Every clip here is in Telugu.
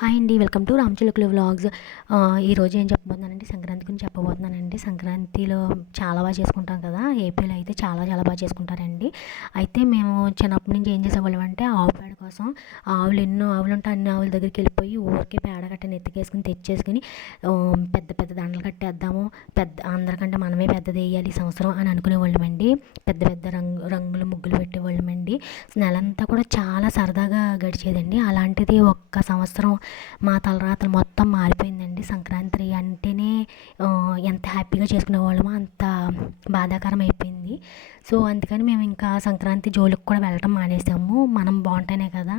హాయ్ అండి, వెల్కమ్ టు రామచిలుకలు వ్లాగ్స్. ఈరోజు ఏం చెప్పబోతున్నానంటే సంక్రాంతి గురించి చెప్పబోతున్నానండి. సంక్రాంతిలో చాలా బాగా చేసుకుంటాం కదా, ఏపీలో అయితే చాలా చాలా బాగా చేసుకుంటారండి. అయితే మేము చిన్నప్పటి నుంచి ఏం చేసేవాళ్ళం అంటే ఆవు పేడ కోసం ఎన్నో ఆవులు ఉంటే అన్ని ఆవుల దగ్గరికి వెళ్ళిపోయి ఊరికే పేడ గట్టని ఎత్తుకేసుకుని తెచ్చేసుకుని పెద్ద పెద్ద దండలు కట్టేద్దాము, అందరికంటే మనమే పెద్దది వేయాలి ఈ సంవత్సరం అని అనుకునేవాళ్ళమండి. పెద్ద పెద్ద రంగులు ముగ్గులు పెట్టేవాళ్ళమండి. నెలంతా కూడా చాలా సరదాగా గడిచేదండి. అలాంటిది ఒక్క సంవత్సరం మా తలరాతలు మొత్తం మారిపోయిందండి. సంక్రాంతి అంటేనే ఎంత హ్యాపీగా చేసుకునేవాళ్ళమో అంత బాధాకరం అయిపోయింది. సో అందుకని మేము ఇంకా సంక్రాంతి జోలికి కూడా వెళ్ళటం మానేసాము. మనం బాగుంటేనే కదా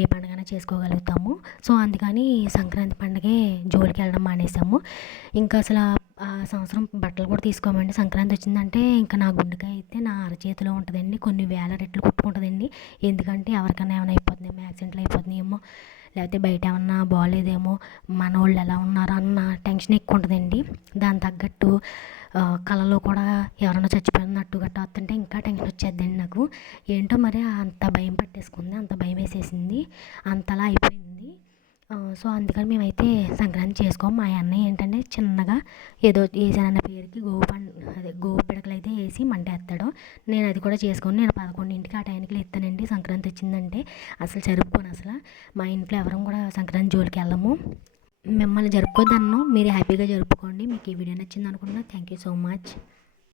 ఏ పండుగైనా చేసుకోగలుగుతాము. సో అందుకని సంక్రాంతి పండుగే జోలికి వెళ్ళడం మానేసాము. ఇంకా అసలు ఆ సంవత్సరం బట్టలు కూడా తీసుకోమండి. సంక్రాంతి వచ్చిందంటే ఇంకా నా గుండెకాయ అయితే నా అరచేతిలో ఉంటుందండి. కొన్ని వేల రెట్లు కొట్టుకుంటుందండి. ఎందుకంటే ఎవరికైనా ఏమైనా అయిపోతుందేమో, యాక్సిడెంట్లు అయిపోతున్నాయేమో, లేకపోతే బయట ఏమన్నా బాగోలేదేమో, మన వాళ్ళు ఎలా ఉన్నారో అన్న టెన్షన్ ఎక్కువ ఉంటుందండి. దాని తగ్గట్టు కళలో కూడా ఎవరైనా చచ్చిపోయినట్టు గట్టా వస్తుంటే ఇంకా టెన్షన్ వచ్చేద్దండి నాకు. ఏంటో మరి అంత భయం పట్టేసుకుంది, అంత భయం వేసేసింది, అంతలా అయిపోయింది. సో అందుకని మేమైతే సంక్రాంతి చేసుకోము. మా అన్నయ్య ఏంటంటే చిన్నగా ఏదో వేసానన్న పేరుకి గోవు పిడకలు అయితే వేసి మంటేస్తాడు. నేను అది కూడా చేసుకోను. నేను 11ంటికి ఆ టైంకి ఎత్తానండి. సంక్రాంతి వచ్చిందంటే అసలు జరుపుకోను. అసలు మా ఇంట్లో ఎవరం కూడా సంక్రాంతి జోలికి వెళ్ళము. మిమ్మల్ని జరుపుకోద్దన్ను, మీరు హ్యాపీగా జరుపుకోండి. మీకు ఈ వీడియో నచ్చింది అనుకుంటున్నా. Thank you so much.